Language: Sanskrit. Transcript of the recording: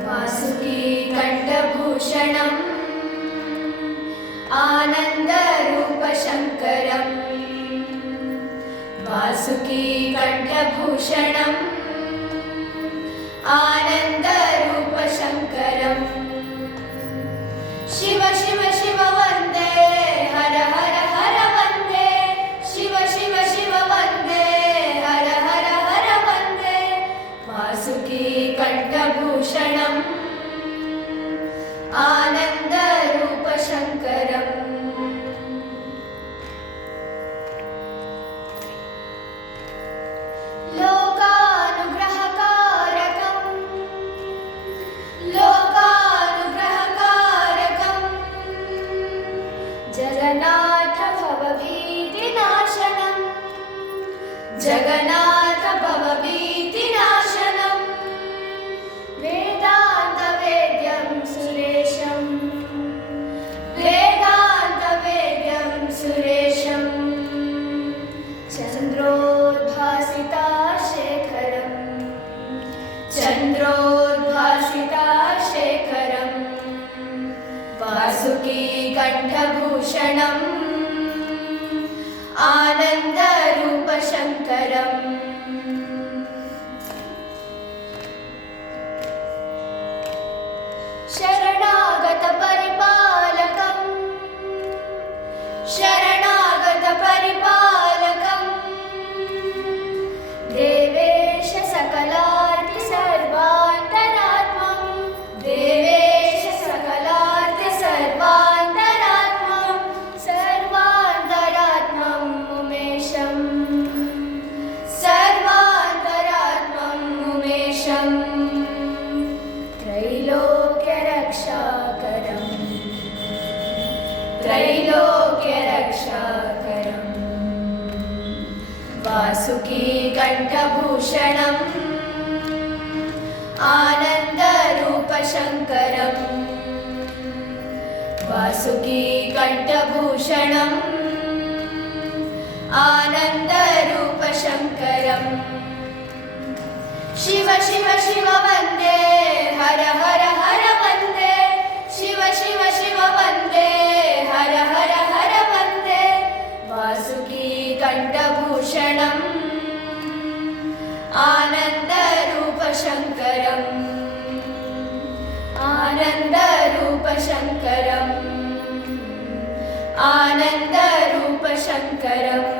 वासुकी कंठभूषणम् आनन्दरूपशङ्करम् वासुकी कंठभूषणम् आनन्दरूपशङ्करम् शिव शिव शिव वन्दे हर हर हर वन्दे शिव शिव शिव वन्दे हर हर हर वन्दे वासुकी कंठभूषणम् आनन्दरूपशङ्करम् जगन्नाथ भवभीतिनाशनम् जगन्नाथ भवभीतिनाशनम् वेदान्तवेद्यं सुरेशम् वेदान्तवेद्यं सुरेशम् चन्द्रोद्भासिताशेखरम् चन्द्रोद्भासिताशेखरम् वासुकी कंठभूषणम् आनन्दरूपशङ्करम् शरणागतपरिपालकम् शरणागतपरिपालकम् देवेश सकलार्ति सर्वान्तरात्मम् देवेश सकलार्ति सर्वान्तरात्मम् सर्वान्तरात्मम् उमेशम् सर्वान्तरात्मम् उमेशम् त्रैलोक्यरक्षाकरम् त्रैलोक्यरक्षाकरम् वासुकी कंठभूषणम् आनन्दरूपशङ्करम् वासुकी कंठभूषणम् आनन्दरूपशङ्करम् शिव शिव शिव वन्दे हर हर हर वन्दे शिव शिव शिव वन्दे हर हर हर वन्दे वासुकी कंठभूषणम् आनन्दरूपशङ्करम् आनन्दरूपशङ्करम् आनन्दरूपशङ्करम्